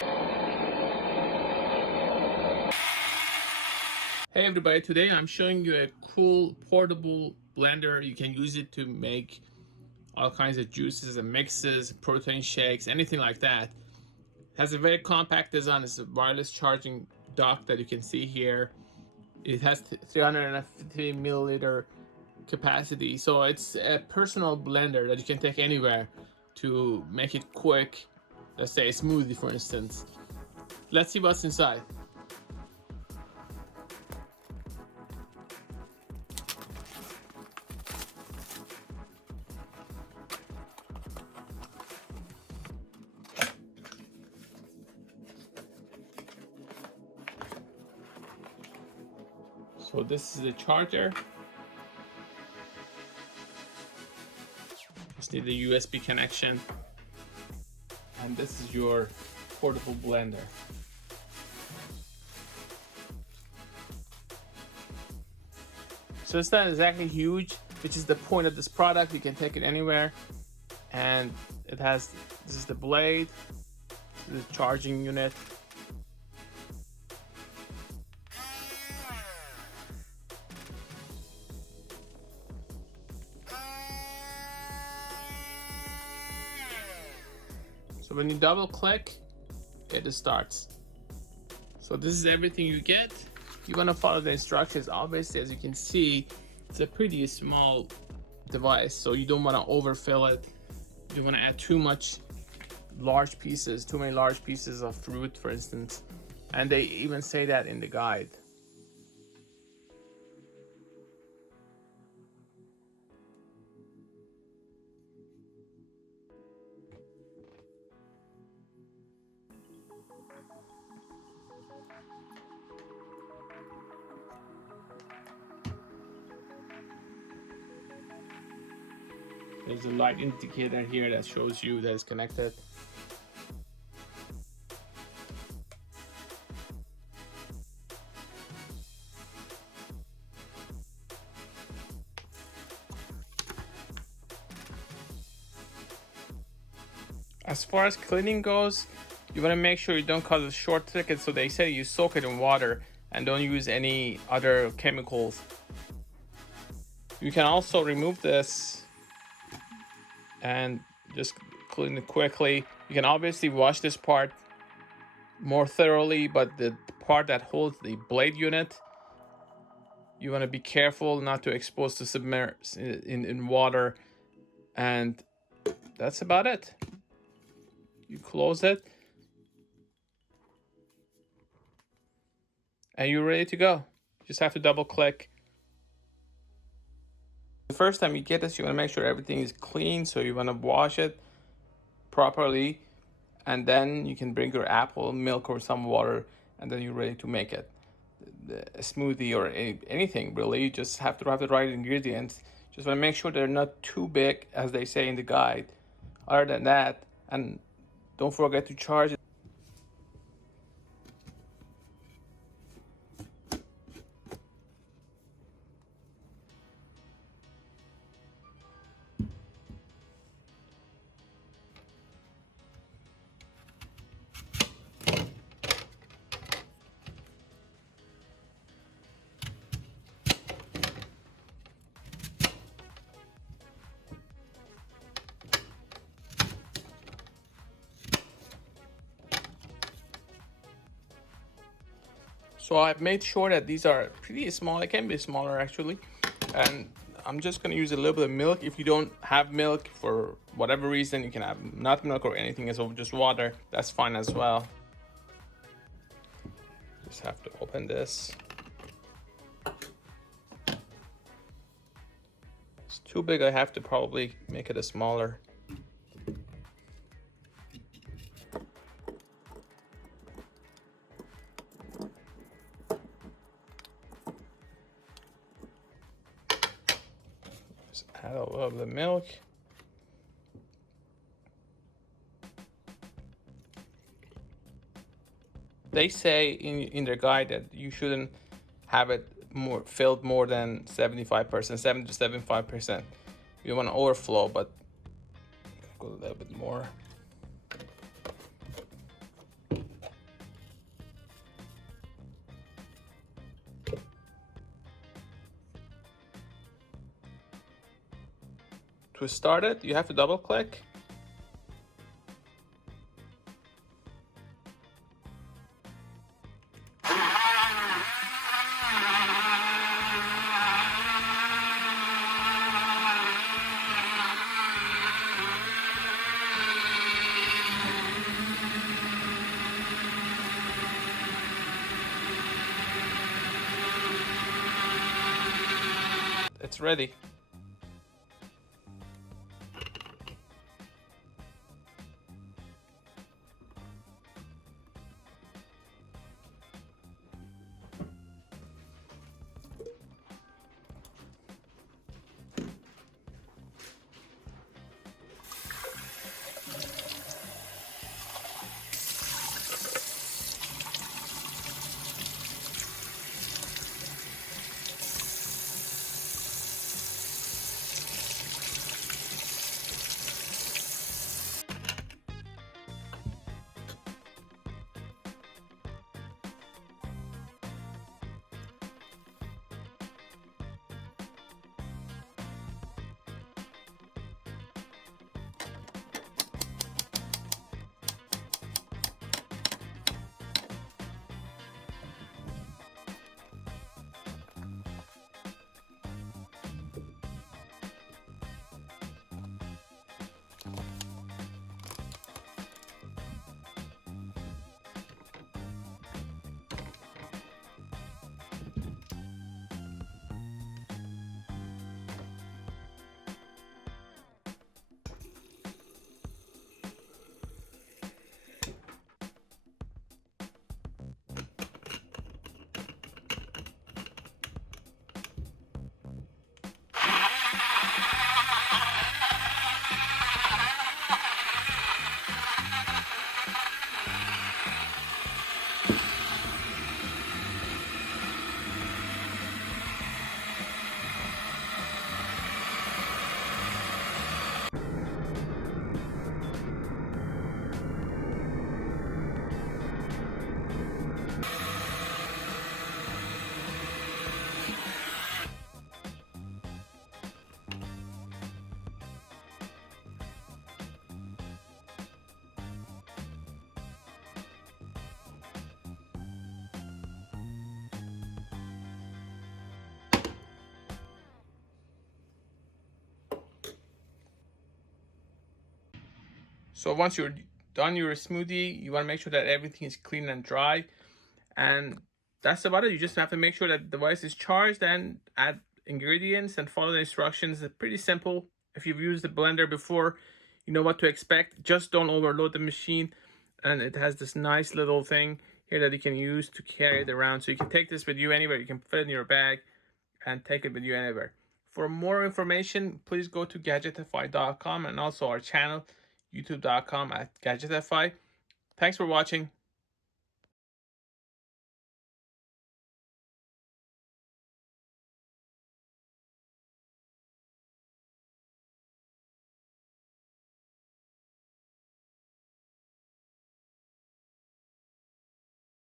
Hey everybody, today I'm showing you a cool portable blender. You can use it to make all kinds of juices and mixes, protein shakes, anything like that. It has a very compact design. It's a wireless charging dock that you can see here. It has 350 milliliter capacity, so it's a personal blender that you can take anywhere to make it quick. Let's say a smoothie, for instance. Let's see what's inside. So this is the charger. Just need the USB connection. And this is your portable blender. So it's not exactly huge, which is the point of this product. You can take it anywhere. And it has, this is the blade, the charging unit. So when you double click, it starts. So this is everything you get. You want to follow the instructions. Obviously, as you can see, it's a pretty small device, so you don't want to overfill it. You don't want to add too many large pieces of fruit, for instance. And they even say that in the guide. There's a light indicator here that shows you that it's connected. As far as cleaning goes, you want to make sure you don't cause a short circuit, so they say you soak it in water and don't use any other chemicals. You can also remove this and just clean it quickly. You can obviously wash this part more thoroughly, but the part that holds the blade unit, you want to be careful not to expose to submerge in water. And that's about it. You close it and you're ready to go. You just have to double click. The first time you get this, you want to make sure everything is clean, so you want to wash it properly, and then you can bring your apple, milk, or some water, and then you're ready to make it. A smoothie or anything really. You just have to have the right ingredients. Just want to make sure they're not too big, as they say in the guide. Other than that, and don't forget to charge it. So I've made sure that these are pretty small. They can be smaller actually. And I'm just gonna use a little bit of milk. If you don't have milk for whatever reason, you can have not milk or anything, so just water. That's fine as well. Just have to open this. It's too big. I have to probably make it a smaller. Just add a little bit of milk. They say in their guide that you shouldn't have it filled more than 75%, 7 to 75%. You want to overflow, but go a little bit more. To start it, you have to double click. It's ready. So once you're done your smoothie, you want to make sure that everything is clean and dry. And that's about it. You just have to make sure that the device is charged and add ingredients and follow the instructions. It's pretty simple. If you've used the blender before, you know what to expect. Just don't overload the machine. And it has this nice little thing here that you can use to carry it around. So you can take this with you anywhere. You can put it in your bag and take it with you anywhere. For more information, please go to gadgetify.com and also our channel, youtube.com @gadgetify. Thanks for watching.